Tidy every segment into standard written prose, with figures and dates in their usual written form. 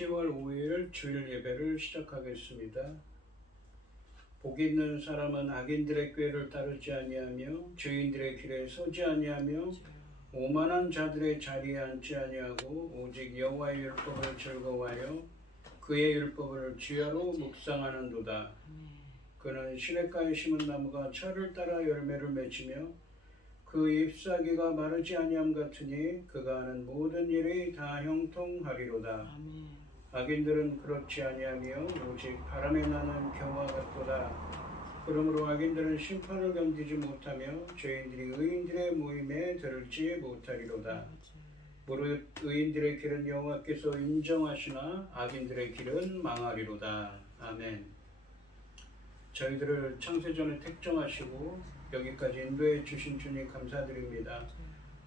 10월 5일 주일 예배를 시작하겠습니다. 복이 있는 사람은 악인들의 꾀를 따르지 아니하며 죄인들의 길에 서지 아니하며 오만한 자들의 자리에 앉지 아니하고 오직 여호와의 율법을 즐거워하여 그의 율법을 주야로 묵상하는도다. 그는 시냇가에 심은 나무가 철을 따라 열매를 맺으며 그 잎사귀가 마르지 아니함 같으니 그가 하는 모든 일이 다 형통하리로다. 악인들은 그렇지 아니하며 오직 바람에 나는 겨와 같도다. 그러므로 악인들은 심판을 견디지 못하며 죄인들이 의인들의 모임에 들을지 못하리로다. 무릇 의인들의 길은 여호와께서 인정하시나 악인들의 길은 망하리로다. 아멘. 저희들을 창세전에 택정하시고 여기까지 인도해 주신 주님 감사드립니다.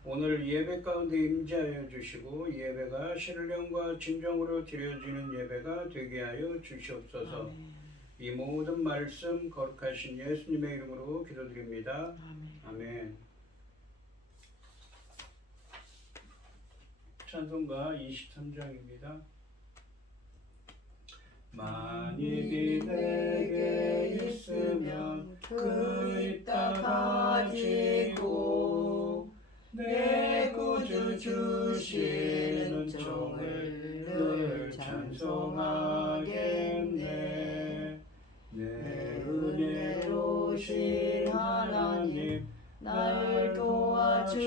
오늘 예배 가운데 임재하여 주시고 예배가 신령과 진정으로 드려지는 예배가 되게 하여 주시옵소서. 이 모든 말씀 거룩하신 예수님의 이름으로 기도드립니다. 아멘. 찬송가 23장입니다. 만입이 내게 있으면 그 입 다 가지고 내 구주 주시는 종을 늘 찬송하겠네. 내 은혜로우신 하나님 날 도와주시고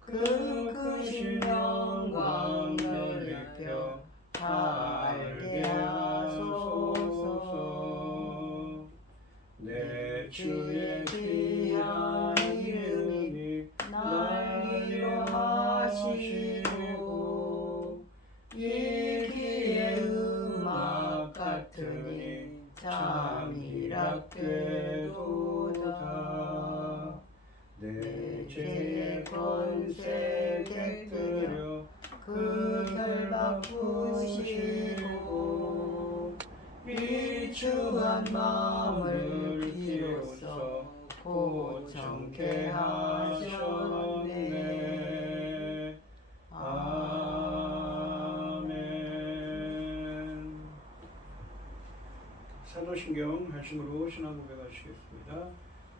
그 크신 영광을 입혀 알게 하소서. 내 주의 귀한 이름이 날 위로하시고 일기의 음악 같으니 잠이라 꿰도다. 내 죄의 권세 객들여 그 결 바꾸시고 비추한 마음을 비로소 고정케 하셨네. 아멘. 사도신경 하심으로 신앙 고백하시겠습니다.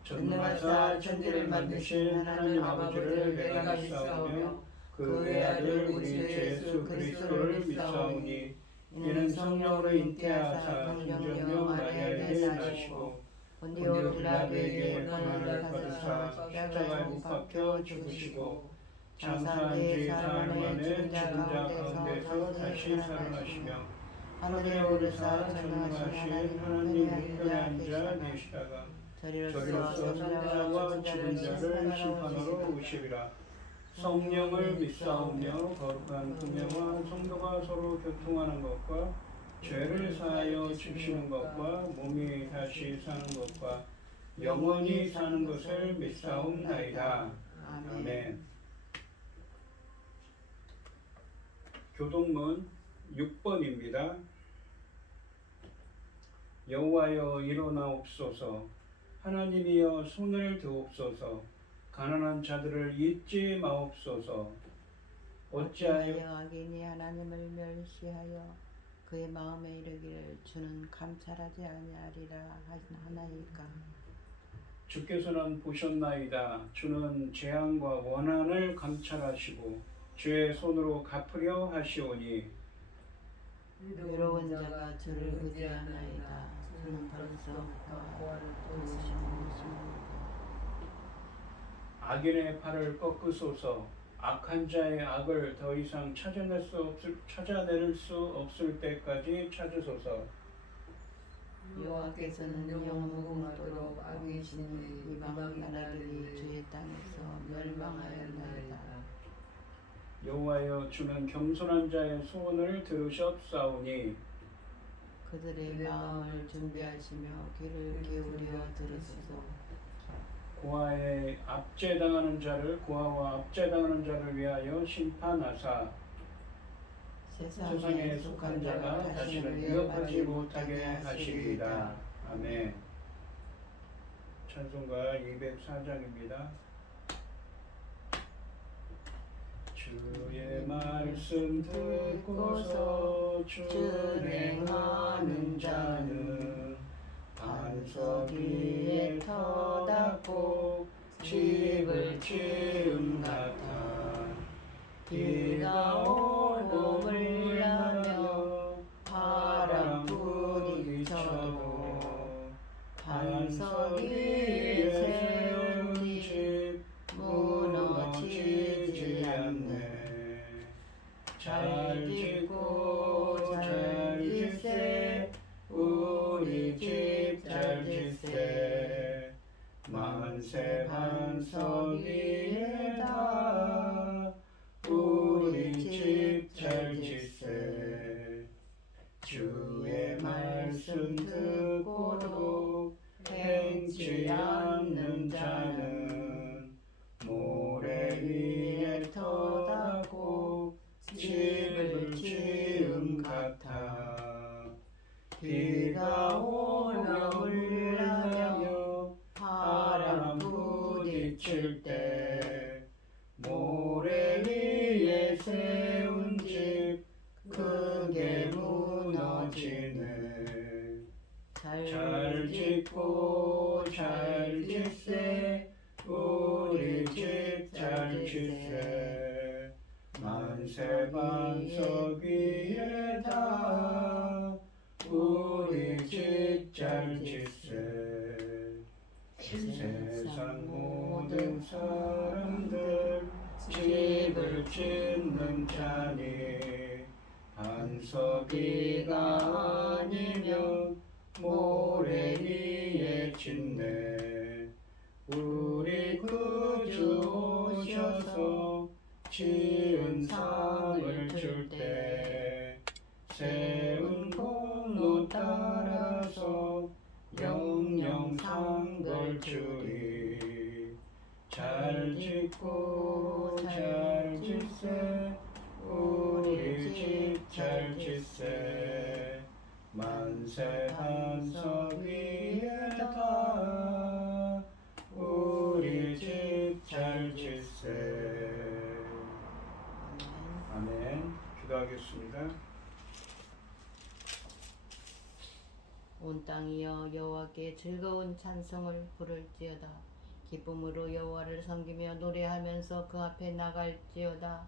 전능하사 천지를 만드신 하나님 아버지를 내가 믿사오며 그의 아들 우리 예수 그리스도를 믿사오니 이는 성령으로 잉태하사 성령여 마리아에게 나시고 본디오 빌라도에게 고난을 받으사 십자가에 못 박혀 죽으시고 장사한 지 사흘 만에 죽은 자 가운데서 다시 살아나시며 하늘에 오르사 전능하신 하나님 우편에 앉아 계시다가 저리로서 산자와 죽은 자를 심판하러 오시리라. 성령을 믿사오며 거룩한 공예와 성도가 서로 교통하는 것과 죄를 사하여 주시는 것과 몸이 다시 사는 것과 영원히 사는 것을 믿사옵나이다. 아멘. 교동문 6번입니다. 여호와여 일어나옵소서. 하나님이여 손을 드옵소서. 가난한 자들을 잊지 마옵소서. 어찌하여 악인이 하나님을 멸시하여 그의 마음에 이르기를 주는 감찰하지 아니하리라 하나이까. 주께서는 보셨나이다. 주는 재앙과 원한을 감찰하시고 주의 손으로 갚으려 하시오니 외로운 자가 주를 의지하나이다. 주는 벌써 보아를 도우시는 악인의 팔을 꺾으소서. 악한 자의 악을 더 이상 찾아낼 수 없을 때까지 찾으소서. 여호와께서는 영무궁하도록 악이신 이방 나라들이 주의 땅에서 멸망하였나이다. 여호와여 주는 겸손한 자의 소원을 들으셨사오니 그들의 마음을 준비하시며 귀를 기울여 들으소서. 고아와 압제당하는 자를 위하여 심판하사 세상에 속한 자가 자신을 위협하지 못하게 하시리이다. 아멘. 찬송가 204장입니다. 주 주의 말씀 듣고서 준행하는 자는 반석 위에 터닫고 집을 지은 같아. 비가 오고 물나며 바람 부딪혀도 반석 위에 세운 집 무너지지 않네. 잘 짓고 잘 짓세 우리 집 잘 짓세. 만세 반석 위에다 우리 집 잘 짓세. 주의 말씀 듣고도 행치 않는 자는 모래 위에 터닫고 집을 지은 같아. 비가 오며 물나며 바람 부딪힐 때 모래 위에 세운 집 크게 무너지네. 잘 짓고 잘 짓세 우리 집 잘 짓세. 만세 반석 위에다 우리 집 잘 짓세. 세상 모든 사람들 집을 짓는 자니 반석 위가 아니면 모래 위에 짓네. 우리 구주 오셔서 지은 상을 줄 때 세운 공로 따라서 영영 상을 주리. 잘 짓고 잘 짓세 우리 집 잘 짓세. 만세 반석 위에다 우리 집 잘 짓세. 아멘. 기도하겠습니다. 온 땅이여 여호와께 즐거운 찬송을 부를지어다. 기쁨으로 여호와를 섬기며 노래하면서 그 앞에 나갈지어다.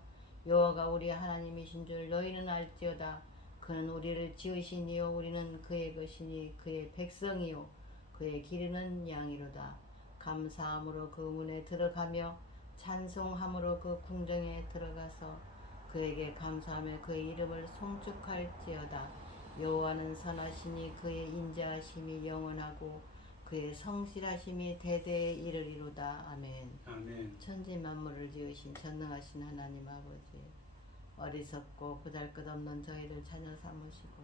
여호와가 우리 하나님이신 줄 너희는 알지어다. 그는 우리를 지으신 이요 우리는 그의 것이니 그의 백성이요 그의 기르는 양이로다. 감사함으로 그 문에 들어가며 찬송함으로 그 궁정에 들어가서 그에게 감사하며 그의 이름을 송축할지어다. 여호와는 선하시니 그의 인자하심이 영원하고 그의 성실하심이 대대에 이르리로다. 아멘. 아멘. 천지 만물을 지으신 전능하신 하나님 아버지, 어리석고 보잘것없는 저희를 자녀 삼으시고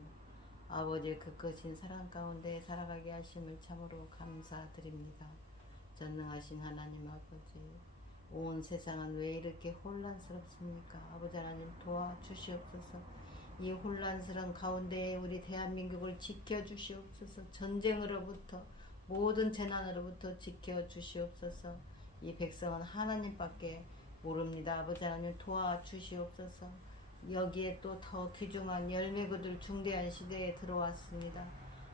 아버지의 그 크신 사랑 가운데 살아가게 하심을 참으로 감사드립니다. 전능하신 하나님 아버지, 온 세상은 왜 이렇게 혼란스럽습니까? 아버지 하나님 도와주시옵소서. 이 혼란스러운 가운데 우리 대한민국을 지켜주시옵소서. 전쟁으로부터 모든 재난으로부터 지켜주시옵소서. 이 백성은 하나님밖에 모릅니다. 아버지 하나님 도와주시옵소서. 여기에 또 더 귀중한 열매거들 중대한 시대에 들어왔습니다.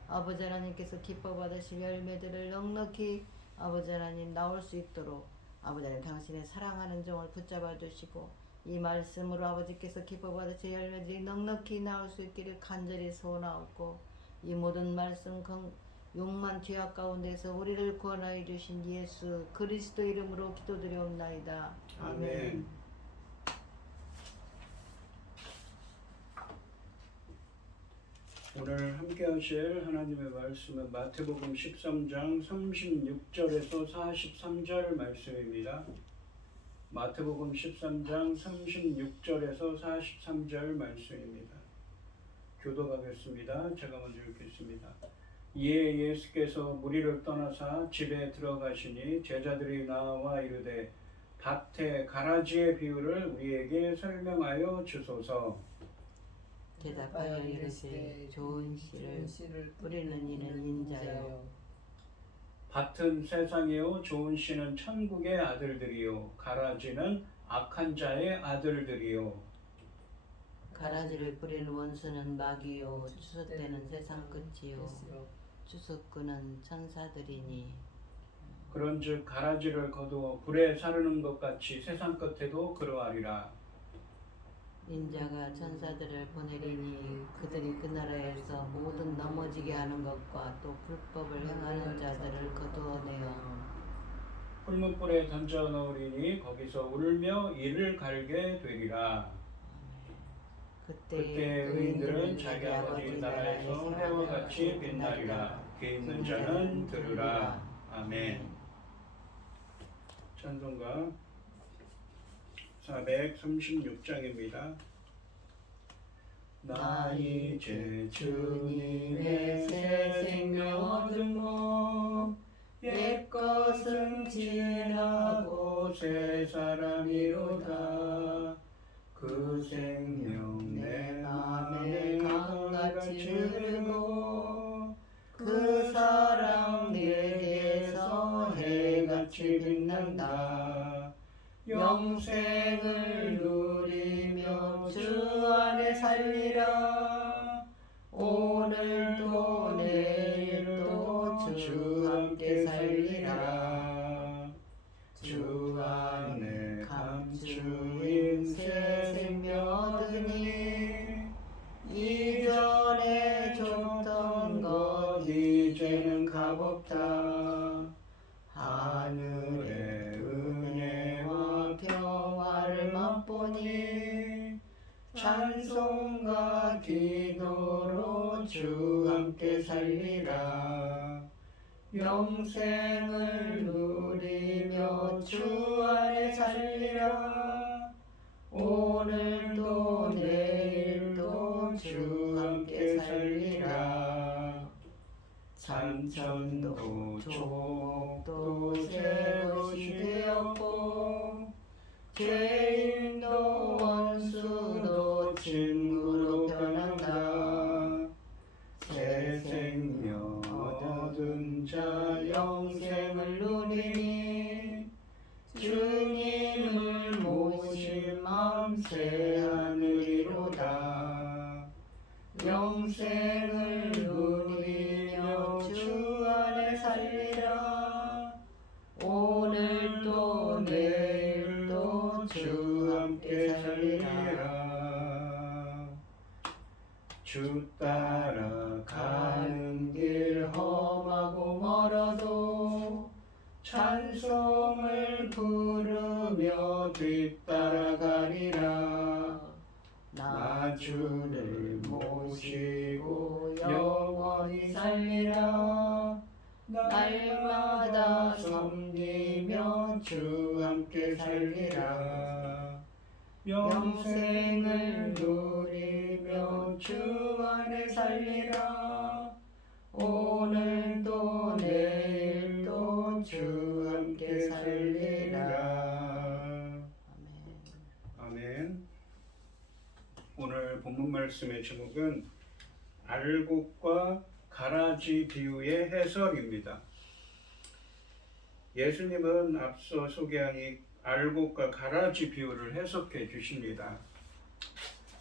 아버지 하나님께서 기뻐 받으실 열매들을 넉넉히 아버지 하나님 나올 수 있도록 아버지 하나님 당신의 사랑하는 종을 붙잡아 주시고 이 말씀으로 아버지께서 기뻐 받으실 열매들이 넉넉히 나올 수 있기를 간절히 소원하옵고 이 모든 말씀 욕만 죄악 가운데서 우리를 구원하여 주신 예수 그리스도 이름으로 기도드리옵나이다. 아멘. 오늘 함께 하실 하나님의 말씀은 마태복음 13장 36절에서 43절 말씀입니다. 마태복음 13장 36절에서 43절 말씀입니다. 교도하겠습니다. 제가 먼저 읽겠습니다. 이에 예수께서 무리를 떠나사 집에 들어가시니 제자들이 나와 이르되 밭의 가라지의 비유를 우리에게 설명하여 주소서. 대답하여 이르시되 좋은 씨를 뿌리는 이는 인자요 밭은 세상이요 좋은 씨는 천국의 아들들이요 가라지는 악한 자의 아들들이요. 가라지를 뿌리는 원수는 마귀요 추수 때는 세상 끝이요 추수꾼은 천사들이니. 그런즉 가라지를 거두어 불에 사르는 것 같이 세상 끝에도 그러하리라. 인자가 천사들을 보내리니 그들이 그 나라에서 모든 넘어지게 하는 것과 또 불법을 행하는 자들을 거두어내어 풀무불에 던져 넣으리니 거기서 울며 이를 갈게 되리라. 그때 의인들은 자기 아버지 나라에서 해와 같이 빛나리라. 귀 있는 자는 들으라. 아멘. 찬송가 436장입니다. 나 이제 주님의 새 생명 얻은 옛것은 지나고 새 사람이로다. 그 생명 내 맘에 강같이 흐르고 그 사랑 내게서 해같이 빛난다. 영생을 누리며 주 안에 살리라. 오늘도 내일도 주 함께 살리라. 주 안에 감추인 새 생명 얻으니 이전에 줬던 것 이제는 값없다. 하늘의 은혜와 평화를 맛보니 찬송과 기도로 주 함께 살리라. 영생을 누리며 주 안에 살리라. 오늘도 내일도 주 함께 살리라. 산천도 조목도 새 것이 되었고 죄인도 원수도 친구로 변한다. 새 생명 얻은 자 영생을 누리니 주님을 모신 마음 새 하늘이로다. 영생을 누리며 주 안에 살리라. 오늘도 내일도 주 함께 살리라. 주 따라가는 길 험하고 멀어도 찬송을 부르며 뒤따라가리라. 나 주를 모시고 영원히 살리라. 날마다 섬기며 주 함께 살리라. 영생을 누리며 주 안에 살리라. 오늘도 내일도 주 함께 살리라. 아멘. 오늘 본문 말씀의 제목은 알곡과 가라지 비유의 해설입니다. 예수님은 앞서 소개한 이 알곡과 가라지 비유를 해석해 주십니다.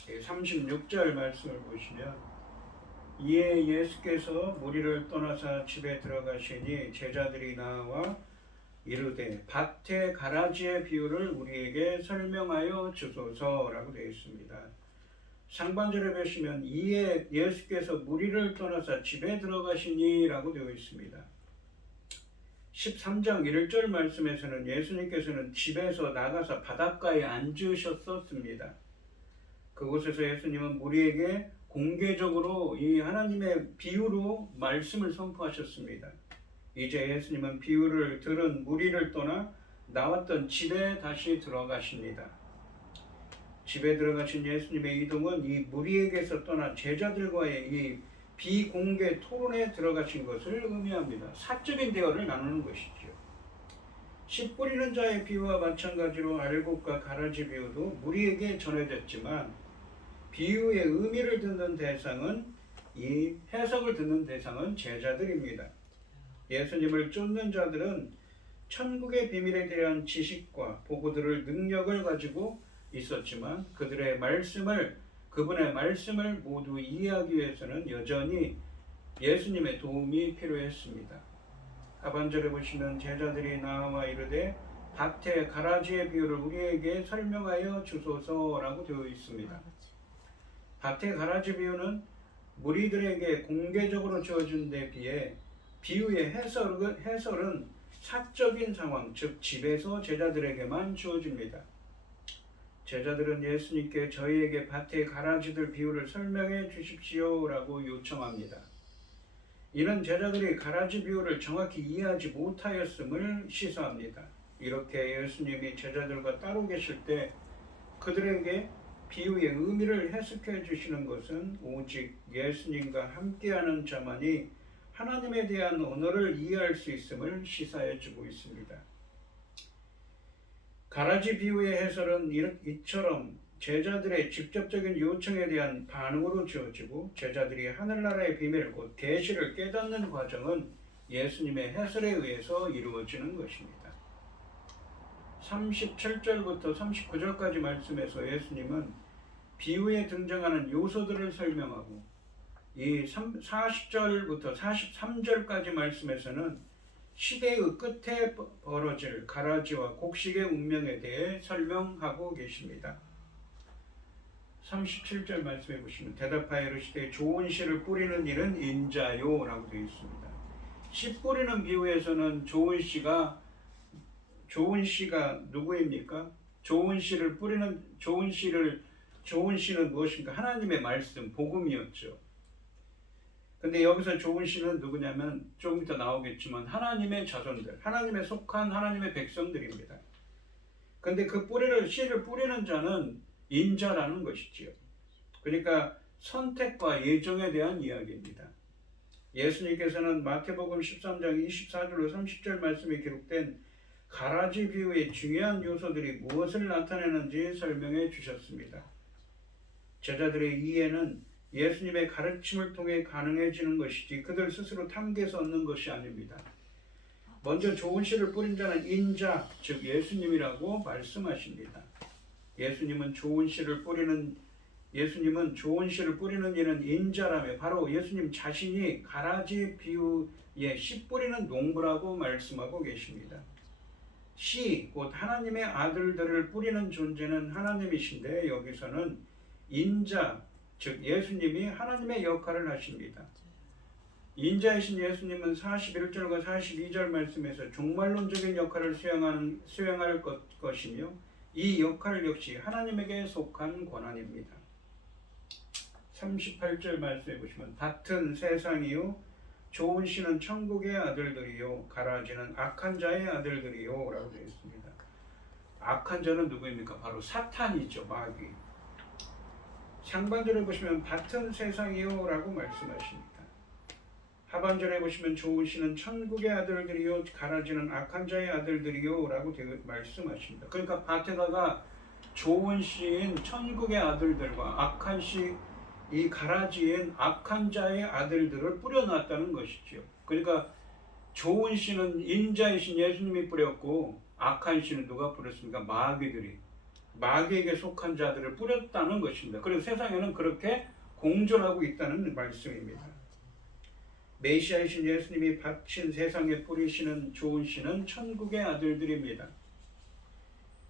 36절 말씀을 보시면 이에 예수께서 무리를 떠나사 집에 들어가시니 제자들이 나와 이르되 밭의 가라지의 비유를 우리에게 설명하여 주소서라고 되어 있습니다. 상반절에 보시면 이에 예수께서 무리를 떠나사 집에 들어가시니 라고 되어 있습니다. 13장 1절 말씀에서는 예수님께서는 집에서 나가서 바닷가에 앉으셨었습니다. 그곳에서 예수님은 무리에게 공개적으로 이 하나님의 비유로 말씀을 선포하셨습니다. 이제 예수님은 비유를 들은 무리를 떠나 나왔던 집에 다시 들어가십니다. 집에 들어가신 예수님의 이동은 이 무리에게서 떠나 제자들과의 이 비공개 토론에 들어가신 것을 의미합니다. 사적인 대화를 나누는 것이죠. 씨 뿌리는 자의 비유와 마찬가지로 알곡과 가라지 비유도 무리에게 전해졌지만 비유의 의미를 듣는 대상은 이 해석을 듣는 대상은 제자들입니다. 예수님을 쫓는 자들은 천국의 비밀에 대한 지식과 보고들을 능력을 가지고 있었지만 그분의 말씀을 모두 이해하기 위해서는 여전히 예수님의 도움이 필요했습니다. 하반절에 보시면 제자들이 나와 이르되 밭의 가라지의 비유를 우리에게 설명하여 주소서라고 되어 있습니다. 밭의 가라지 비유는 무리들에게 공개적으로 주어진 데 비해 비유의 해설은 사적인 상황, 즉 집에서 제자들에게만 주어집니다. 제자들은 예수님께 저희에게 밭의 가라지들 비유를 설명해 주십시오라고 요청합니다. 이는 제자들이 가라지 비유를 정확히 이해하지 못하였음을 시사합니다. 이렇게 예수님이 제자들과 따로 계실 때 그들에게 비유의 의미를 해석해 주시는 것은 오직 예수님과 함께하는 자만이 하나님에 대한 언어를 이해할 수 있음을 시사해 주고 있습니다. 가라지 비유의 해설은 이처럼 제자들의 직접적인 요청에 대한 반응으로 주어지고 제자들이 하늘나라의 비밀 곧 계시를 깨닫는 과정은 예수님의 해설에 의해서 이루어지는 것입니다. 37절부터 39절까지 말씀에서 예수님은 비유에 등장하는 요소들을 설명하고 이 40절부터 43절까지 말씀에서는 시대의 끝에 벌어질 가라지와 곡식의 운명에 대해 설명하고 계십니다. 37절 말씀해 보시면 대답하여 이르시되 좋은 씨를 뿌리는 일은 인자요 라고 되어 있습니다. 씨 뿌리는 비유에서는 좋은 씨가 누구입니까? 좋은 씨는 무엇입니까? 하나님의 말씀, 복음이었죠. 근데 여기서 좋은 씨는 누구냐면 조금 이따 나오겠지만 하나님의 자손들, 하나님에 속한 하나님의 백성들입니다. 근데 그 씨를 뿌리는 자는 인자라는 것이지요. 그러니까 선택과 예정에 대한 이야기입니다. 예수님께서는 마태복음 13장 24절로 30절 말씀에 기록된 가라지 비유의 중요한 요소들이 무엇을 나타내는지 설명해 주셨습니다. 제자들의 이해는 예수님의 가르침을 통해 가능해지는 것이지 그들 스스로 탐구해서 얻는 것이 아닙니다. 먼저 좋은 씨를 뿌린 자는 인자, 즉 예수님이라고 말씀하십니다. 예수님은 좋은 씨를 뿌리는 이는 인자라며 바로 예수님 자신이 가라지 비유의 씨 뿌리는 농부라고 말씀하고 계십니다. 씨, 곧 하나님의 아들들을 뿌리는 존재는 하나님이신데 여기서는 인자, 즉 예수님이 하나님의 역할을 하십니다. 인자이신 예수님은 41절과 42절 말씀에서 종말론적인 역할을 수행할 것이며 이 역할 역시 하나님에게 속한 권한입니다. 38절 말씀해 보시면 밭은 세상이요 좋은 씨는 천국의 아들들이요 가라지는 악한 자의 아들들이요 라고 되어 있습니다. 악한 자는 누구입니까? 바로 사탄이죠. 마귀. 상반절에 보시면 밭은 세상이요 라고 말씀하십니다. 하반절에 보시면 좋은 씨는 천국의 아들들이요 가라지는 악한 자의 아들들이요 라고 말씀하십니다. 그러니까 밭에다가 좋은 씨인 천국의 아들들과 악한 씨 이 가라지인 악한 자의 아들들을 뿌려놨다는 것이죠. 그러니까 좋은 씨는 인자이신 예수님이 뿌렸고 악한 씨는 누가 뿌렸습니까? 마귀에게 속한 자들을 뿌렸다는 것입니다. 그래서 세상에는 그렇게 공존하고 있다는 말씀입니다. 메시아이신 예수님이 바친 세상에 뿌리시는 좋은 씨는 천국의 아들들입니다.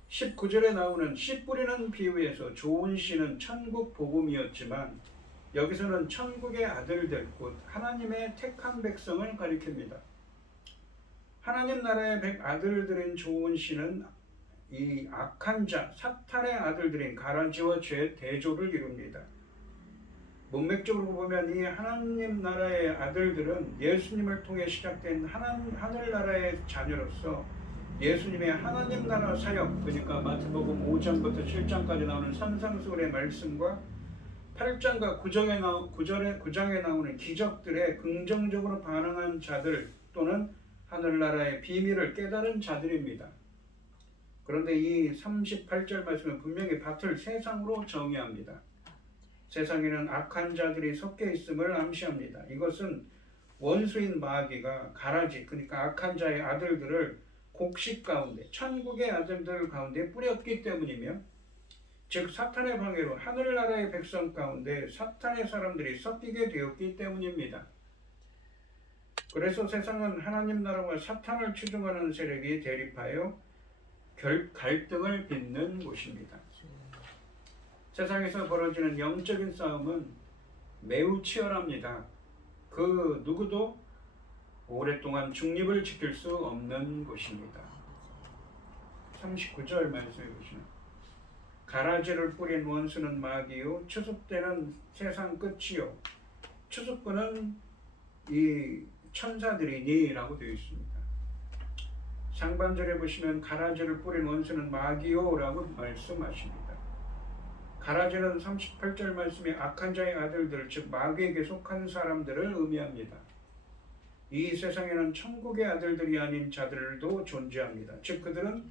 19절에 나오는 씨 뿌리는 비유에서 좋은 씨는 천국 복음이었지만 여기서는 천국의 아들들 곧 하나님의 택한 백성을 가리킵니다. 하나님 나라의 아들들인 좋은 씨는 이 악한 자 사탄의 아들들인 가라지와 대조를 이룹니다. 문맥적으로 보면 이 하나님 나라의 아들들은 예수님을 통해 시작된 하늘나라의 자녀로서 예수님의 하나님 나라 사역, 그러니까 마태복음 5장부터 7장까지 나오는 산상수훈의 말씀과 8장과 9장에 나오는 기적들에 긍정적으로 반응한 자들 또는 하늘나라의 비밀을 깨달은 자들입니다. 그런데 이 38절 말씀은 분명히 밭을 세상으로 정의합니다. 세상에는 악한 자들이 섞여 있음을 암시합니다. 이것은 원수인 마귀가 가라지, 그러니까 악한 자의 아들들을 곡식 가운데 천국의 아들들 가운데 뿌렸기 때문이며 즉 사탄의 방해로 하늘나라의 백성 가운데 사탄의 사람들이 섞이게 되었기 때문입니다. 그래서 세상은 하나님 나라와 사탄을 추종하는 세력이 대립하여 갈등을 빚는 곳입니다. 세상에서 벌어지는 영적인 싸움은 매우 치열합니다. 그 누구도 오랫동안 중립을 지킬 수 없는 곳입니다. 39절 말씀해 보시면 가라지를 뿌린 원수는 마귀요 추수때는 세상 끝이요 추수꾼은 이 천사들이니 라고 되어 있습니다. 상반절에 보시면 가라지를 뿌린 원수는 마귀요 라고 말씀하십니다. 가라지는 38절 말씀에 악한 자의 아들들 즉 마귀에게 속한 사람들을 의미합니다. 이 세상에는 천국의 아들들이 아닌 자들도 존재합니다. 즉 그들은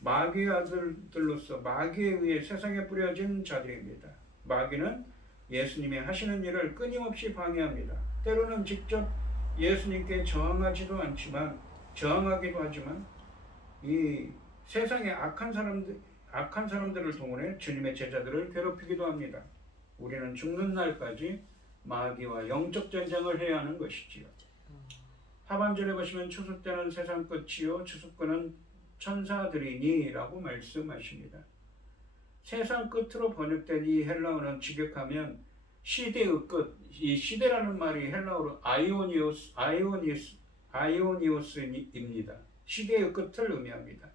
마귀의 아들들로서 마귀에 의해 세상에 뿌려진 자들입니다. 마귀는 예수님이 하시는 일을 끊임없이 방해합니다. 때로는 직접 예수님께 저항하기도 하지만 이 세상의 악한 사람들을 동원해 주님의 제자들을 괴롭히기도 합니다. 우리는 죽는 날까지 마귀와 영적 전쟁을 해야 하는 것이지요. 하반절에 보시면 추수 때는 세상 끝이요 추수꾼은 천사들이니 라고 말씀하십니다. 세상 끝으로 번역된 이 헬라어는 직역하면 시대의 끝, 이 시대라는 말이 헬라어로 아이오니오스입니다. 시대의 끝을 의미합니다.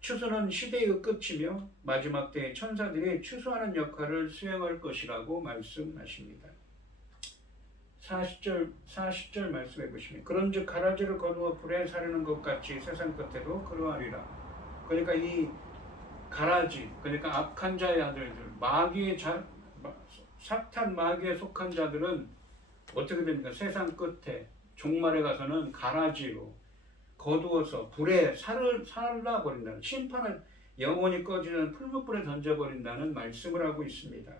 추수는 시대의 끝이며 마지막 때에 천사들이 추수하는 역할을 수행할 것이라고 말씀하십니다. 40절 말씀해 보시면 그런즉 가라지를 거두어 불에 사르는 것 같이 세상 끝에도 그러하리라. 그러니까 이 가라지, 그러니까 악한 자의 아들들, 사탄 마귀에 속한 자들은 어떻게 됩니까? 세상 끝에 종말에 가서는 가라지로 거두어서 불에 살라버린다는, 심판을 영원히 꺼지는 풀무불에 던져버린다는 말씀을 하고 있습니다.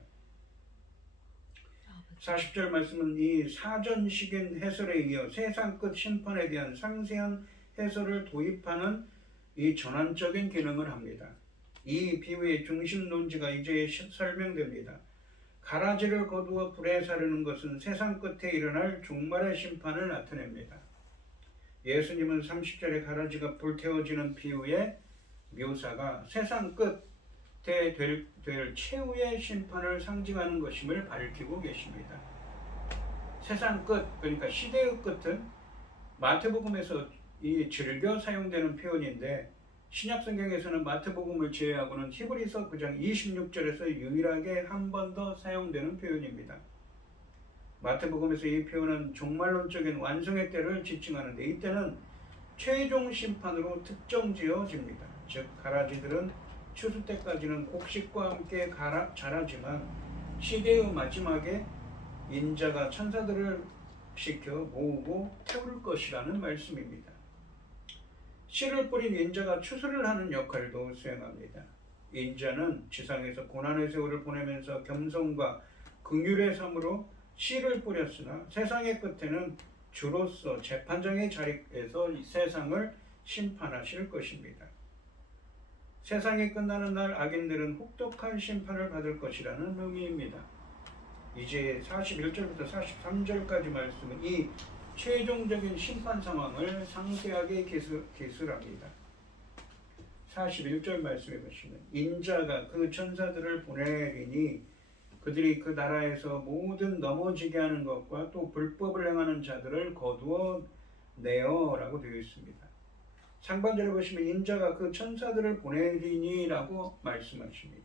40절 말씀은 이 사전식인 해설에 이어 세상 끝 심판에 대한 상세한 해설을 도입하는 이 전환적인 기능을 합니다. 이 비유의 중심 논지가 이제 설명됩니다. 가라지를 거두어 불에 사르는 것은 세상 끝에 일어날 종말의 심판을 나타냅니다. 예수님은 30절에 가라지가 불태워지는 비유의 묘사가 세상 끝에 될 최후의 심판을 상징하는 것임을 밝히고 계십니다. 세상 끝, 그러니까 시대의 끝은 마태복음에서 이 즐겨 사용되는 표현인데 신약성경에서는 마태복음을 제외하고는 히브리서 9장 26절에서 유일하게 한 번 더 사용되는 표현입니다. 마태복음에서 이 표현은 종말론적인 완성의 때를 지칭하는데 이때는 최종 심판으로 특정지어집니다. 즉 가라지들은 추수 때까지는 곡식과 함께 자라지만 시대의 마지막에 인자가 천사들을 시켜 모으고 태울 것이라는 말씀입니다. 씨를 뿌린 인자가 추수를 하는 역할도 수행합니다. 인자는 지상에서 고난의 세월을 보내면서 겸손과 긍휼의 삶으로 씨를 뿌렸으나 세상의 끝에는 주로서 재판장의 자리에서 이 세상을 심판하실 것입니다. 세상이 끝나는 날 악인들은 혹독한 심판을 받을 것이라는 의미입니다. 이제 41절부터 43절까지 말씀은 이 최종적인 심판 상황을 상세하게 기술합니다. 41절 말씀해 보시면 인자가 그 천사들을 보내리니 그들이 그 나라에서 모든 넘어지게 하는 것과 또 불법을 행하는 자들을 거두어 내어 라고 되어 있습니다. 상반절에 보시면 인자가 그 천사들을 보내리니 라고 말씀하십니다.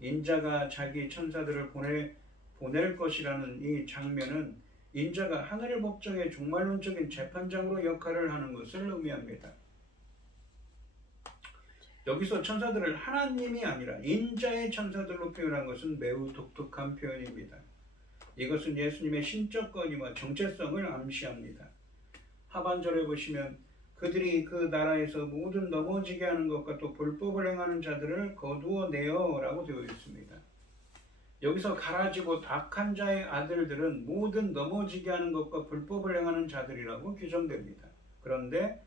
인자가 자기 천사들을 보낼 것이라는 이 장면은 인자가 하늘 법정의 종말론적인 재판장으로 역할을 하는 것을 의미합니다. 여기서 천사들을 하나님이 아니라 인자의 천사들로 표현한 것은 매우 독특한 표현입니다. 이것은 예수님의 신적 권위와 정체성을 암시합니다. 하반절에 보시면 그들이 그 나라에서 모든 넘어지게 하는 것과 또 불법을 행하는 자들을 거두어 내어 라고 되어 있습니다. 여기서 가라지 곧 악한 자의 아들들은 모든 넘어지게 하는 것과 불법을 행하는 자들이라고 규정됩니다. 그런데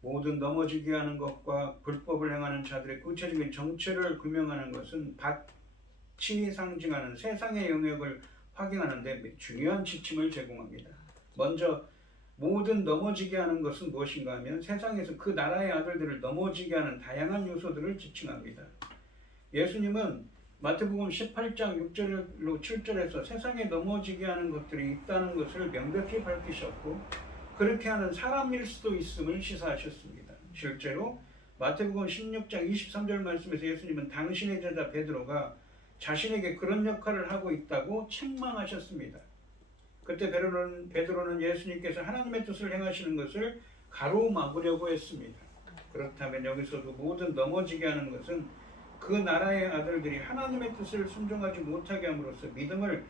모든 넘어지게 하는 것과 불법을 행하는 자들의 구체적인 정체를 규명하는 것은 밭이 상징하는 세상의 영역을 확인하는 데 중요한 지침을 제공합니다. 먼저 모든 넘어지게 하는 것은 무엇인가 하면 세상에서 그 나라의 아들들을 넘어지게 하는 다양한 요소들을 지칭합니다. 예수님은 마태복음 18장 6절로 7절에서 세상에 넘어지게 하는 것들이 있다는 것을 명백히 밝히셨고 그렇게 하는 사람일 수도 있음을 시사하셨습니다. 실제로 마태복음 16장 23절 말씀에서 예수님은 당신의 제자 베드로가 자신에게 그런 역할을 하고 있다고 책망하셨습니다. 그때 베드로는 예수님께서 하나님의 뜻을 행하시는 것을 가로막으려고 했습니다. 그렇다면 여기서도 모든 넘어지게 하는 것은 그 나라의 아들들이 하나님의 뜻을 순종하지 못하게 함으로써 믿음을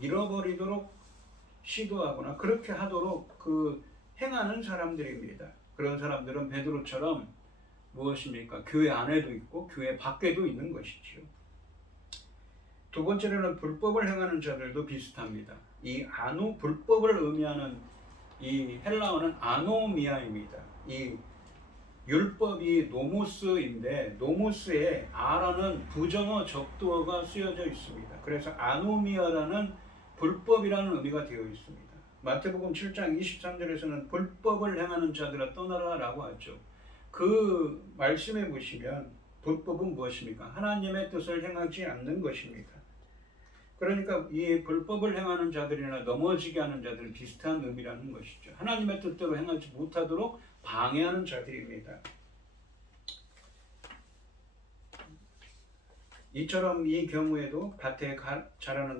잃어버리도록 시도하거나 그렇게 하도록 행하는 사람들입니다. 그런 사람들은 베드로처럼 무엇입니까? 교회 안에도 있고 교회 밖에도 있는 것이지요. 두 번째로는 불법을 행하는 자들도 비슷합니다. 이 불법을 의미하는 이 헬라어는 아노미아입니다. 이 율법이 노모스인데 노모스에 아라는 부정어 적두어가 쓰여져 있습니다. 그래서 아노미아라는 불법이라는 의미가 되어 있습니다. 마태복음 7장 23절에서는 불법을 행하는 자들아 떠나라 라고 하죠. 그 말씀에 보시면 불법은 무엇입니까? 하나님의 뜻을 행하지 않는 것입니다. 그러니까 이 불법을 행하는 자들이나 넘어지게 하는 자들은 비슷한 의미라는 것이죠. 하나님의 뜻대로 행하지 못하도록 방해하는 자들입니다. 이처럼 이 경우에도 밭에 자라는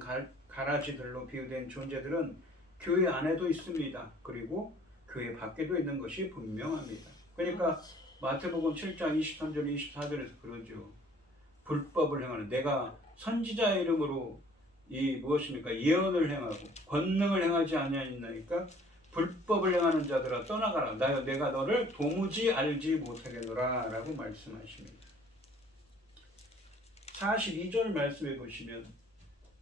가라지들로 비유된 존재들은 교회 안에도 있습니다. 그리고 교회 밖에도 있는 것이 분명합니다. 그러니까 마태복음 7장 23절 24절에서 그러죠. 불법을 행하는 내가 선지자의 이름으로 무엇입니까? 예언을 행하고 권능을 행하지 아니하였나이까 불법을 행하는 자들아 떠나가라. 내가 너를 도무지 알지 못하겠노라 라고 말씀하십니다. 42절 말씀해 보시면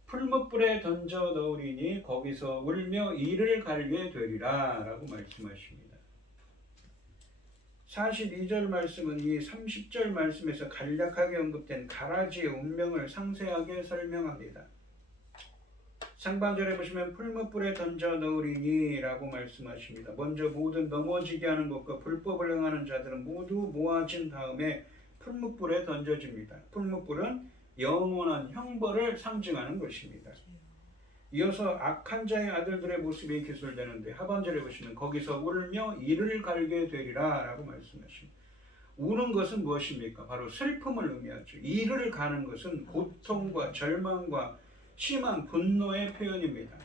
풀무불에 던져 넣으리니 거기서 울며 이를 갈게 되리라 라고 말씀하십니다. 42절 말씀은 이 30절 말씀에서 간략하게 언급된 가라지의 운명을 상세하게 설명합니다. 상반절에 보시면 풀무불에 던져 넣으리니 라고 말씀하십니다. 먼저 모든 넘어지게 하는 것과 불법을 행하는 자들은 모두 모아진 다음에 풀무불에 던져집니다. 풀무불은 영원한 형벌을 상징하는 것입니다. 이어서 악한 자의 아들들의 모습이 기술되는데 하반절에 보시면 거기서 울며 이를 갈게 되리라 라고 말씀하십니다. 우는 것은 무엇입니까? 바로 슬픔을 의미하죠. 이를 가는 것은 고통과 절망과 심한 분노의 표현입니다.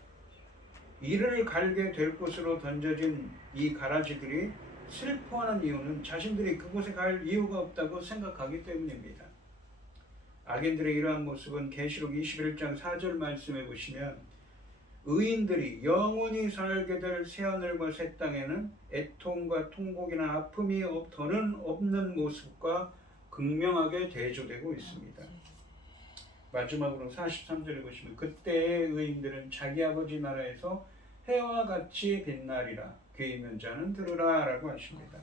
이를 갈게 될 곳으로 던져진 이 가라지들이 슬퍼하는 이유는 자신들이 그곳에 갈 이유가 없다고 생각하기 때문입니다. 악인들의 이러한 모습은 계시록 21장 4절 말씀에 보시면 의인들이 영원히 살게 될 새하늘과 새 땅에는 애통과 통곡이나 아픔이 더는 없는 모습과 극명하게 대조되고 있습니다. 마지막으로 43절에 보시면 그때의 의인들은 자기 아버지 나라에서 해와 같이 빛나리라. 귀 있는 자는 들으라 라고 하십니다.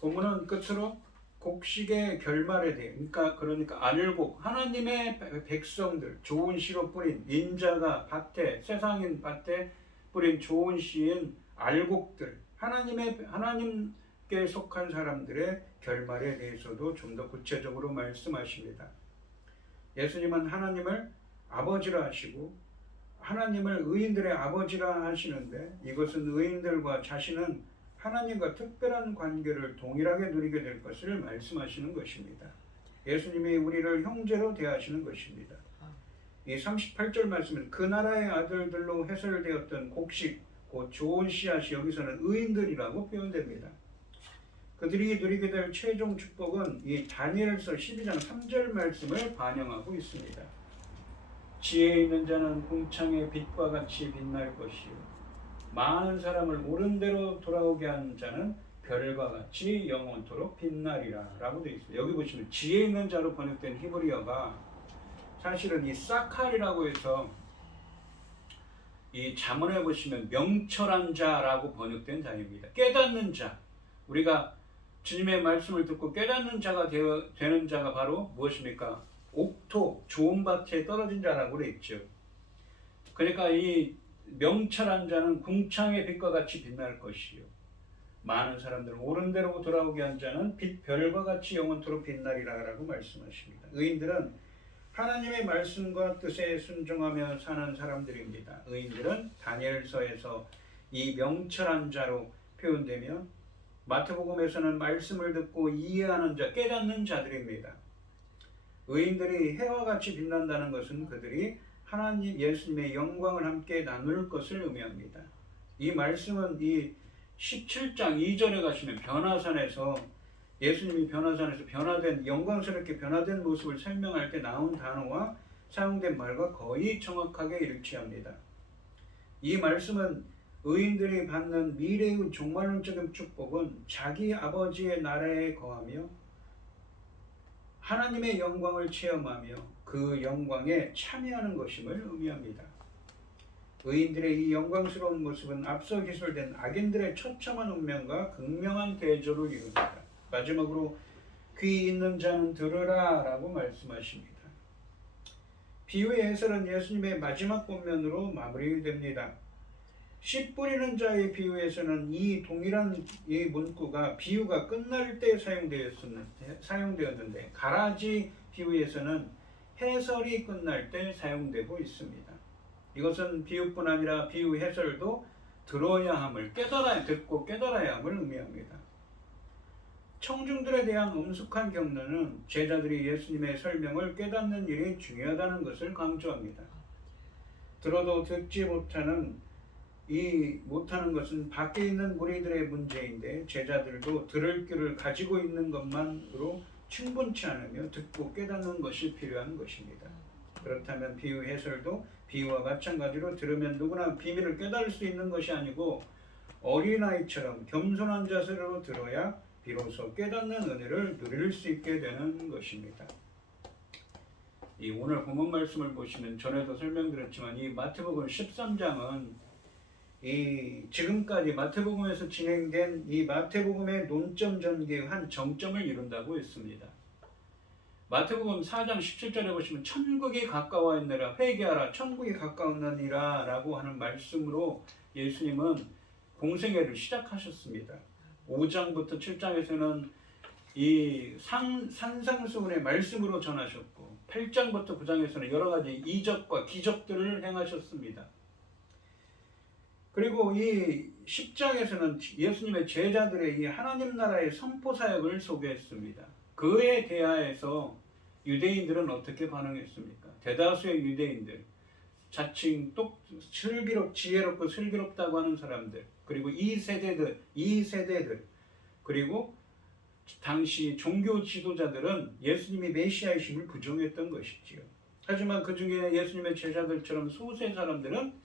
본문은 끝으로 곡식의 결말에 대해 그러니까 알곡 하나님의 백성들 좋은 씨로 뿌린 인자가 밭에 세상인 밭에 뿌린 좋은 씨인 알곡들 하나님께 속한 사람들의 결말에 대해서도 좀 더 구체적으로 말씀하십니다. 예수님은 하나님을 아버지라 하시고 하나님을 의인들의 아버지라 하시는데 이것은 의인들과 자신은 하나님과 특별한 관계를 동일하게 누리게 될 것을 말씀하시는 것입니다. 예수님이 우리를 형제로 대하시는 것입니다. 이 38절 말씀은 그 나라의 아들들로 해설되었던 곡식, 곧 좋은 씨앗이 여기서는 의인들이라고 표현됩니다. 그들이 누리게 될 최종 축복은 이 다니엘서 12장 3절 말씀을 반영하고 있습니다. 지혜 있는 자는 궁창의 빛과 같이 빛날 것이요 많은 사람을 옳은 대로 돌아오게 하는 자는 별과 같이 영원토록 빛나리라 라고 되어 있습니다. 여기 보시면 지혜 있는 자로 번역된 히브리어가 사실은 이 사칼이라고 해서 이 잠언에 보시면 명철한 자라고 번역된 단어입니다. 깨닫는 자, 우리가 주님의 말씀을 듣고 깨닫는 자가 되는 자가 바로 무엇입니까? 옥토, 좋은 밭에 떨어진 자라고 그랬죠. 그러니까 이 명철한 자는 궁창의 빛과 같이 빛날 것이요. 많은 사람들을 옳은 대로 돌아오게 한 자는 빛 별과 같이 영원토록 빛나리라고 말씀하십니다. 의인들은 하나님의 말씀과 뜻에 순종하며 사는 사람들입니다. 의인들은 다니엘서에서 이 명철한 자로 표현되며 마태복음에서는 말씀을 듣고 이해하는 자, 깨닫는 자들입니다. 의인들이 해와 같이 빛난다는 것은 그들이 하나님 예수님의 영광을 함께 나눌 것을 의미합니다. 이 말씀은 이 17장 2절에 가시면 변화산에서 예수님이 변화산에서 변화된 영광스럽게 변화된 모습을 설명할 때 나온 단어와 사용된 말과 거의 정확하게 일치합니다. 이 말씀은 의인들이 받는 미래의 종말론적인 축복은 자기 아버지의 나라에 거하며 하나님의 영광을 체험하며 그 영광에 참여하는 것임을 의미합니다. 의인들의 이 영광스러운 모습은 앞서 기술된 악인들의 처참한 운명과 극명한 대조를 이룹니다. 마지막으로 귀 있는 자는 들으라 라고 말씀하십니다. 비유의 해설은 예수님의 마지막 본면으로 마무리됩니다. 씨 뿌리는 자의 비유에서는 이 동일한 이 문구가 비유가 끝날 때 사용되었는데 가라지 비유에서는 해설이 끝날 때 사용되고 있습니다. 이것은 비유뿐 아니라 비유 해설도 들어야 함을 듣고 깨달아야 함을 의미합니다. 청중들에 대한 엄숙한 격려는 제자들이 예수님의 설명을 깨닫는 일이 중요하다는 것을 강조합니다. 들어도 듣지 못하는 것은 밖에 있는 무리들의 문제인데 제자들도 들을 귀를 가지고 있는 것만으로 충분치 않으며 듣고 깨닫는 것이 필요한 것입니다. 그렇다면 비유 해설도 비유와 마찬가지로 들으면 누구나 비밀을 깨달을 수 있는 것이 아니고 어린아이처럼 겸손한 자세로 들어야 비로소 깨닫는 은혜를 누릴 수 있게 되는 것입니다. 이 오늘 본문 말씀을 보시면 전에도 설명드렸지만 이 마태복음 13장은 이 지금까지 마태복음에서 진행된 이 마태복음의 논점 전개의 한 정점을 이룬다고 했습니다. 마태복음 4장 17절에 보시면 천국이 가까워 있느라 회개하라 천국이 가까웠느니라 라고 하는 말씀으로 예수님은 공생애를 시작하셨습니다. 5장부터 7장에서는 이 산상수훈의 말씀으로 전하셨고 8장부터 9장에서는 여러 가지 이적과 기적들을 행하셨습니다. 그리고 이 10장에서는 예수님의 제자들의 이 하나님 나라의 선포 사역을 소개했습니다. 그에 대하여서 유대인들은 어떻게 반응했습니까? 대다수의 유대인들, 자칭 지혜롭고 슬기롭다고 하는 사람들, 그리고 이 세대들, 그리고 당시 종교 지도자들은 예수님이 메시아이심을 부정했던 것이지요. 하지만 그 중에 예수님의 제자들처럼 소수의 사람들은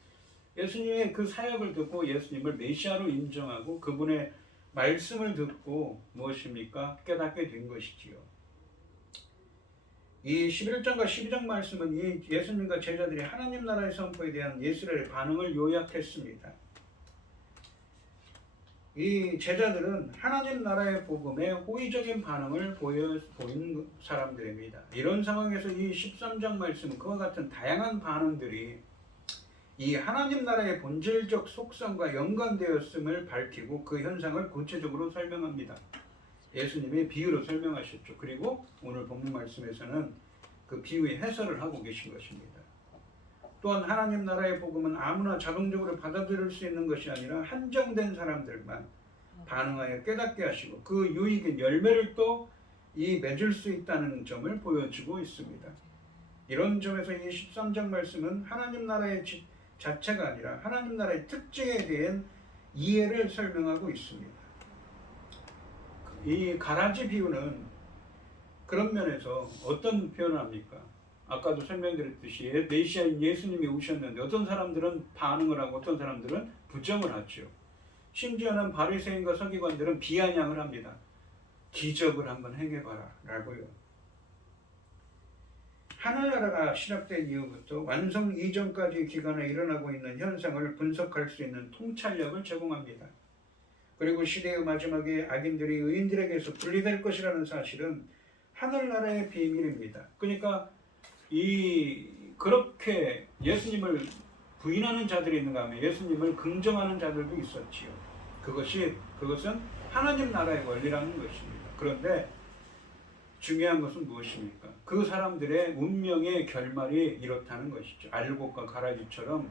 예수님의 그 사역을 듣고 예수님을 메시아로 인정하고 그분의 말씀을 듣고 무엇입니까? 깨닫게 된 것이지요. 이 11장과 12장 말씀은 이 예수님과 제자들이 하나님 나라의 선포에 대한 예수의 반응을 요약했습니다. 이 제자들은 하나님 나라의 복음에 호의적인 반응을 보인 사람들입니다. 이런 상황에서 이 13장 말씀은 그와 같은 다양한 반응들이 이 하나님 나라의 본질적 속성과 연관되었음을 밝히고 그 현상을 구체적으로 설명합니다. 예수님이 비유로 설명하셨죠. 그리고 오늘 본문 말씀에서는 그 비유의 해설을 하고 계신 것입니다. 또한 하나님 나라의 복음은 아무나 자동적으로 받아들일 수 있는 것이 아니라 한정된 사람들만 반응하여 깨닫게 하시고 그 유익인 열매를 또 맺을 수 있다는 점을 보여주고 있습니다. 이런 점에서 이 13장 말씀은 하나님 나라의 자체가 아니라 하나님 나라의 특징에 대한 이해를 설명하고 있습니다. 이 가라지 비유는 그런 면에서 어떤 표현을 합니까? 아까도 설명드렸듯이 메시아인 예수님이 오셨는데 어떤 사람들은 반응을 하고 어떤 사람들은 부정을 하죠. 심지어는 바리새인과 서기관들은 비아냥을 합니다. 기적을 한번 행해봐라 라고요. 하늘나라가 시작된 이후부터 완성 이전까지 기간에 일어나고 있는 현상을 분석할 수 있는 통찰력을 제공합니다. 그리고 시대의 마지막에 악인들이 의인들에게서 분리될 것이라는 사실은 하늘나라의 비밀입니다. 그러니까 그렇게 예수님을 부인하는 자들이 있는가 하면 예수님을 긍정하는 자들도 있었지요. 그것은 하나님 나라의 원리라는 것입니다. 그런데 중요한 것은 무엇입니까? 그 사람들의 운명의 결말이 이렇다는 것이죠. 알곡과 가라지처럼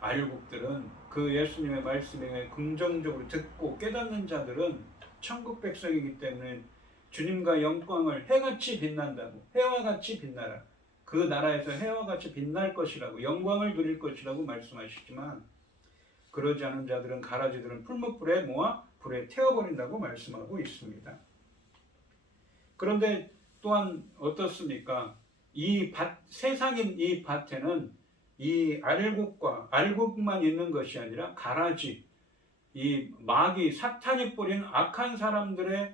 알곡들은 그 예수님의 말씀에 긍정적으로 듣고 깨닫는 자들은 천국 백성이기 때문에 주님과 영광을 해같이 빛난다고, 해와 같이 빛나라. 그 나라에서 해와 같이 빛날 것이라고, 영광을 누릴 것이라고 말씀하시지만, 그러지 않은 자들은, 가라지들은 풀무불에 모아 불에 태워버린다고 말씀하고 있습니다. 그런데 또한 어떻습니까? 세상인 이 밭에는 이 알곡만 있는 것이 아니라 가라지, 이 마귀, 사탄이 뿌린 악한 사람들이,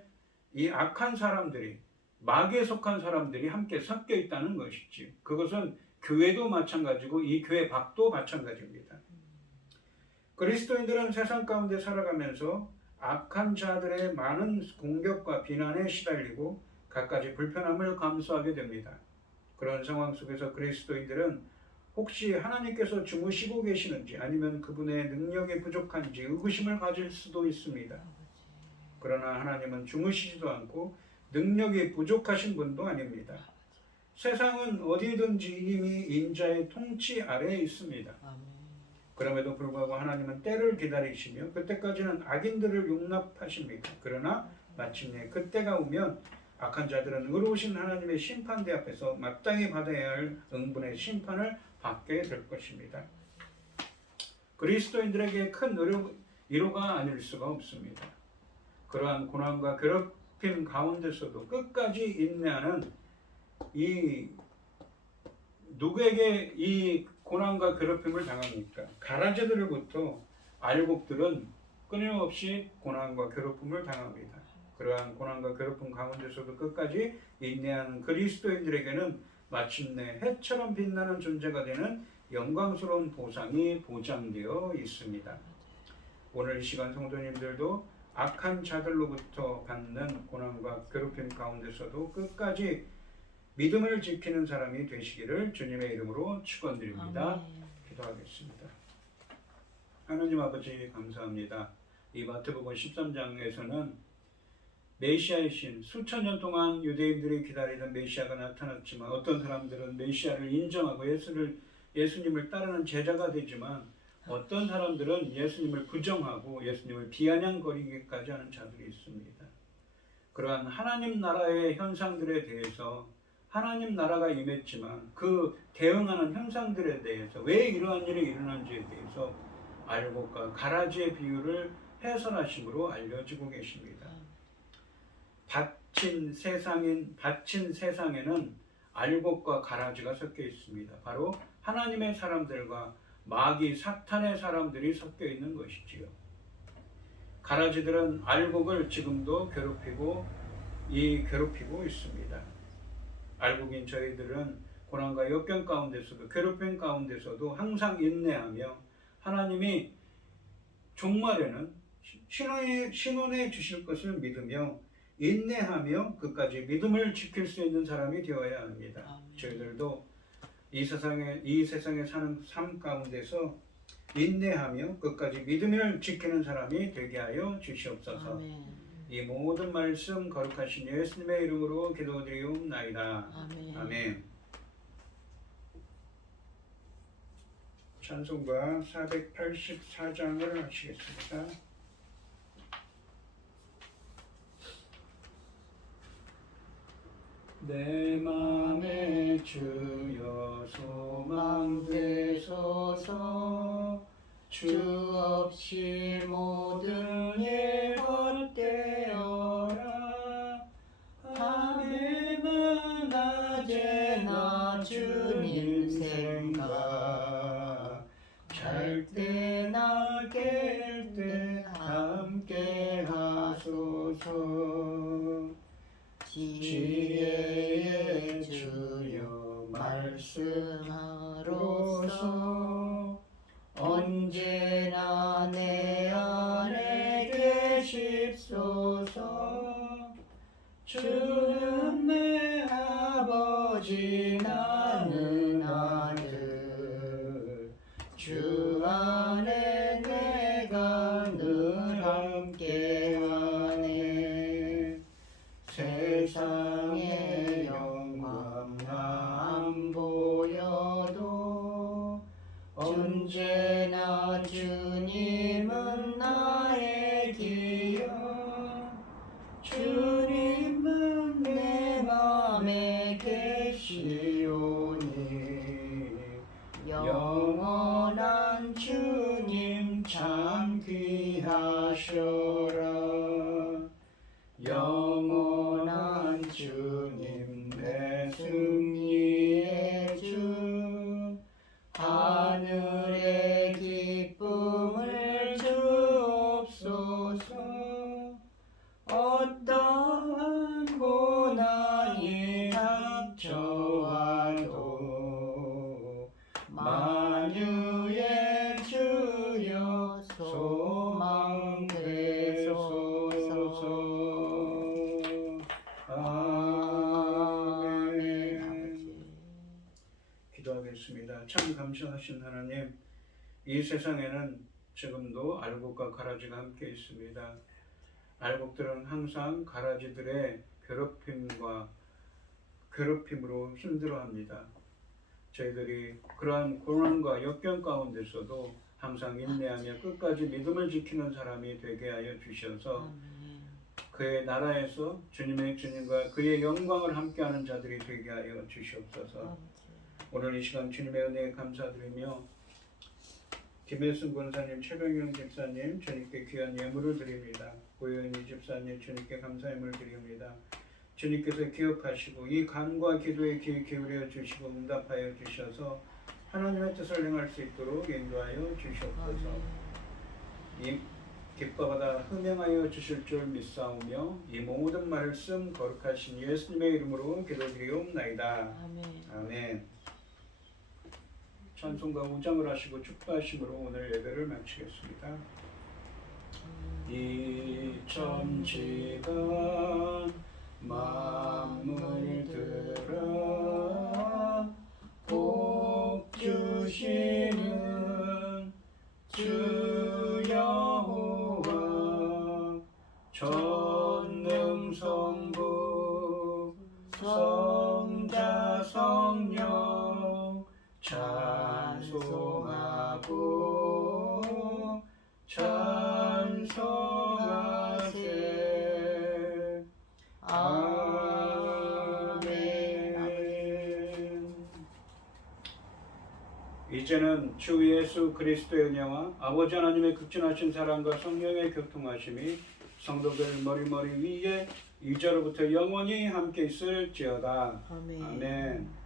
마귀에 속한 사람들이 함께 섞여 있다는 것이지. 그것은 교회도 마찬가지고 이 교회 밖도 마찬가지입니다. 그리스도인들은 세상 가운데 살아가면서 악한 자들의 많은 공격과 비난에 시달리고 갖가지 불편함을 감수하게 됩니다. 그런 상황 속에서 그리스도인들은 혹시 하나님께서 주무시고 계시는지 아니면 그분의 능력이 부족한지 의구심을 가질 수도 있습니다. 그러나 하나님은 주무시지도 않고 능력이 부족하신 분도 아닙니다. 세상은 어디든지 이미 인자의 통치 아래에 있습니다. 그럼에도 불구하고 하나님은 때를 기다리시며 그때까지는 악인들을 용납하십니다. 그러나 마침내 그때가 오면 악한 자들은 의로우신 하나님의 심판대 앞에서 마땅히 받아야 할 응분의 심판을 받게 될 것입니다. 그리스도인들에게 큰 위로가 아닐 수가 없습니다. 그러한 고난과 괴롭힘 가운데서도 끝까지 인내하는 누구에게 이 고난과 괴롭힘을 당합니까? 가라지들로부터 알곡들은 끊임없이 고난과 괴롭힘을 당합니다. 그러한 고난과 괴롭힘 가운데서도 끝까지 인내하는 그리스도인들에게는 마침내 해처럼 빛나는 존재가 되는 영광스러운 보상이 보장되어 있습니다. 오늘 이 시간 성도님들도 악한 자들로부터 받는 고난과 괴롭힘 가운데서도 끝까지 믿음을 지키는 사람이 되시기를 주님의 이름으로 축원드립니다. 기도하겠습니다. 하나님 아버지 감사합니다. 이 마태복음 13장에서는 메시아이신 수천 년 동안 유대인들이 기다리던 메시아가 나타났지만 어떤 사람들은 메시아를 인정하고 예수님을 따르는 제자가 되지만 어떤 사람들은 예수님을 부정하고 예수님을 비아냥거리기까지 하는 자들이 있습니다. 그러한 하나님 나라의 현상들에 대해서 하나님 나라가 임했지만 그 대응하는 현상들에 대해서 왜 이러한 일이 일어난지에 대해서 알곡과 가라지의 비유를 해설하심으로 알려지고 계십니다. 밭인 세상에는 알곡과 가라지가 섞여 있습니다. 바로 하나님의 사람들과 마귀 사탄의 사람들이 섞여 있는 것이지요. 가라지들은 알곡을 지금도 괴롭히고 있습니다. 알곡인 저희들은 고난과 역경 가운데서도 괴롭힘 가운데서도 항상 인내하며 하나님이 종말에는 신원해 주실 것을 믿으며 인내하며 끝까지 믿음을 지킬 수 있는 사람이 되어야 합니다. 저희들도 이 세상에 사는 삶 가운데서 인내하며 끝까지 믿음을 지키는 사람이 되게 하여 주시옵소서. 아멘. 이 모든 말씀 거룩하신 예수님의 이름으로 기도드리옵나이다. 아멘. 아멘. 찬송가 484장을 하시겠습니다. 내 맘에 주여 소망되소서 주 없이 모든 일 헛되어라 밤에나 낮에나 주님 생각 잘 때나 깰 때 함께 하소서 지혜의 주여 말씀하로서 언제나 내 안에 주는 내 아버지 나는 아들 주 안에 내가 늘 함께하네 세상의 영광 안 보여도 언제나 주님은 나의 기억 주님은 내 맘에 계시오니 영원한 주님 참 귀하셔라 영원한 주님 내 승리의 주 하늘의 기쁨을 주옵소서 어떠한 고난이 닥쳐와도 만유의 주여 소망 되소서 아멘. 기도하겠습니다. 참 감사하신 하나님, 이 세상에는 지금도 알곡과 가라지가 함께 있습니다. 알곡들은 항상 가라지들의 괴롭힘으로 힘들어합니다. 저희들이 그러한 고난과 역경 가운데서도 항상 인내하며 끝까지 믿음을 지키는 사람이 되게 하여 주셔서 그의 나라에서 주님과 그의 영광을 함께하는 자들이 되게 하여 주시옵소서. 오늘 이 시간 주님의 은혜에 감사드리며 김혜순 권사님, 최병영 집사님 주님께 귀한 예물을 드립니다. 고현희 집사님 주님께 감사 예물 드립니다. 주님께서 기억하시고 이 간과 기도에 귀 기울여 주시고 응답하여 주셔서 하나님의 뜻을 행할 수 있도록 인도하여 주시옵소서. 이 기뻐받아 흥행하여 주실 줄 믿사오며 이 모든 말씀 거룩하신 예수님의 이름으로 기도드리옵나이다. 아멘. 찬송가 우장을 하시고 축도하심으로 오늘 예배를 마치겠습니다. 이 천지가 만물 들어 복 주시는 주 여호와 전능성부 성자 성령 찬송하고 찬송하세. 아멘. 이제는 주 예수 그리스도의 은혜와 아버지 하나님의 극진하신 사랑과 성령의 교통하심이 성도들 머리 위에 이제로부터 영원히 함께 있을지어다. 아멘.